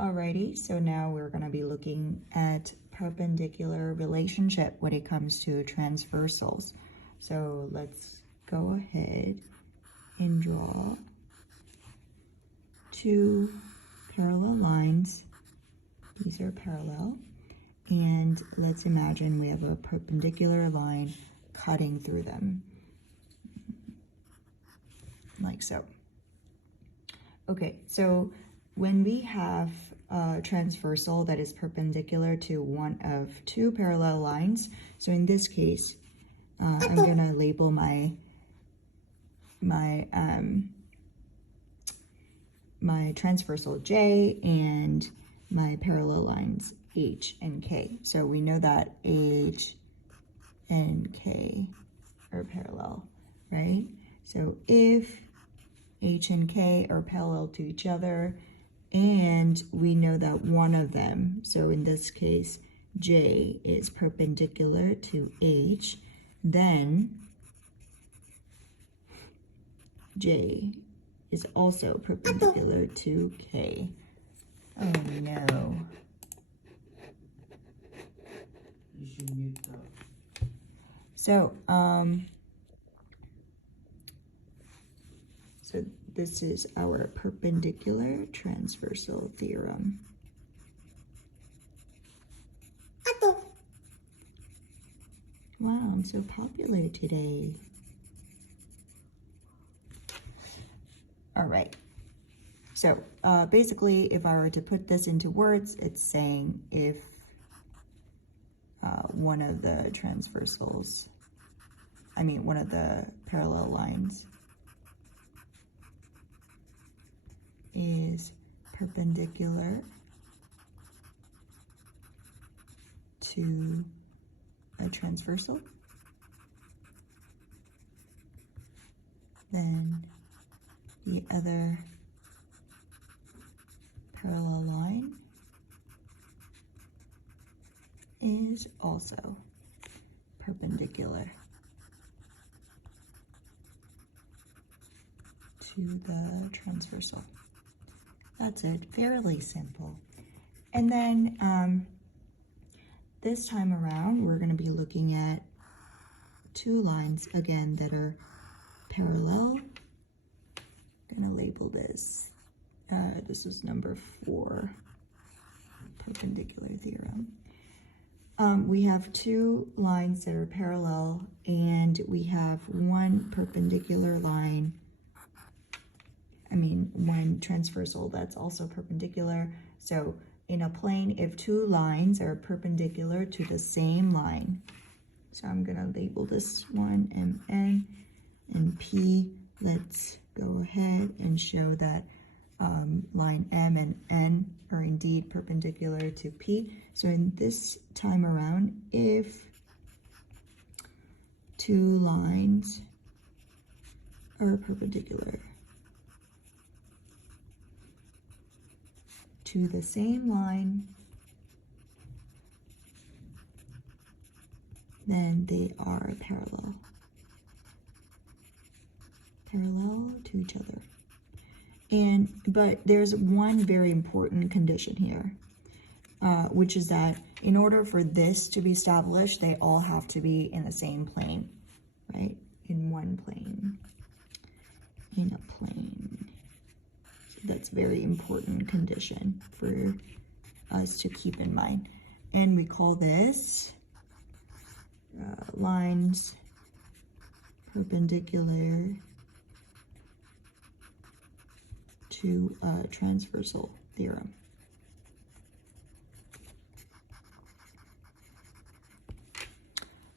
Alrighty, so now we're going to be looking at perpendicular relationship when it comes to transversals. So let's go ahead and draw two parallel lines. These are parallel. And let's imagine we have a perpendicular line cutting through them, like so. Okay, so when we have a transversal that is perpendicular to one of two parallel lines, so in this case, I'm gonna label my transversal J and my parallel lines H and K. So we know that H and K are parallel, right? So if H and K are parallel to each other, and we know that one of them, so in this case, J is perpendicular to H, then J is also perpendicular to K. Oh no. You should mute that. So, so this is our perpendicular transversal theorem. Wow, I'm so popular today. All right. So basically, if I were to put this into words, it's saying if one of the one of the parallel lines is perpendicular to a transversal, then the other parallel line is also perpendicular to the transversal. That's it, fairly simple. And then this time around, we're going to be looking at two lines again that are parallel. I'm going to label this. This is number 4, perpendicular theorem. We have two lines that are parallel, and we have one perpendicular line, one transversal that's also perpendicular. So in a plane, if two lines are perpendicular to the same line, so I'm going to label this one MN and P. Let's go ahead and show that line M and N are indeed perpendicular to P. So in this time around, if two lines are perpendicular to the same line, then they are parallel to each other. But there's one very important condition here, which is that in order for this to be established, they all have to be in the same plane, right? In one plane, in a plane. So that's a very important condition for us to keep in mind. And we call this lines perpendicular to a transversal theorem.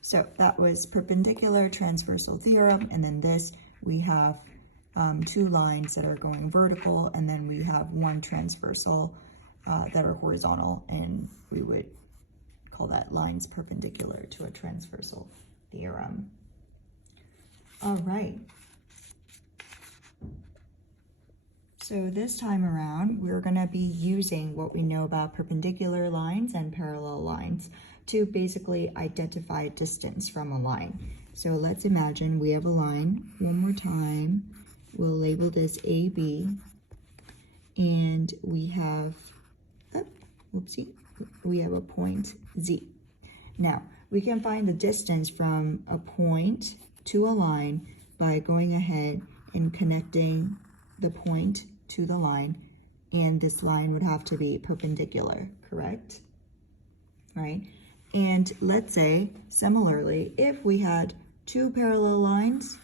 So that was perpendicular transversal theorem, and then this, we have two lines that are going vertical, and then we have one transversal that are horizontal, and we would call that lines perpendicular to a transversal theorem. All right. So this time around, we're going to be using what we know about perpendicular lines and parallel lines to basically identify distance from a line. So let's imagine we have a line. One more time, we'll label this AB, and we have Whoopsie, we have a point Z. Now, we can find the distance from a point to a line by going ahead and connecting the point to the line, and this line would have to be perpendicular, correct? Right? And let's say, similarly, if we had two parallel lines,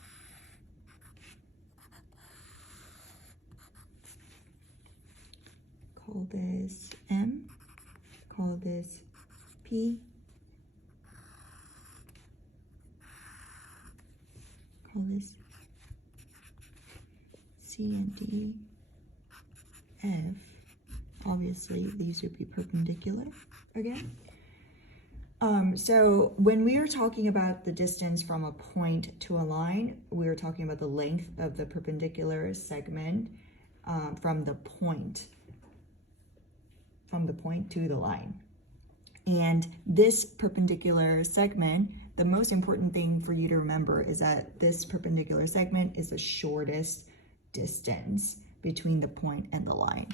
call this M, call this P, call this C and D, F. Obviously, these would be perpendicular again. So when we are talking about the distance from a point to a line, we are talking about the length of the perpendicular segment from the point to the line. And this perpendicular segment, the most important thing for you to remember is that this perpendicular segment is the shortest distance between the point and the line.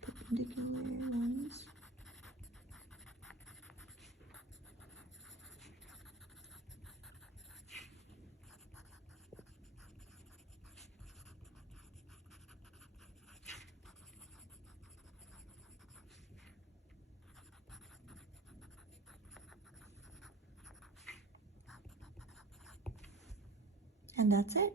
Perpendicular lines. And that's it.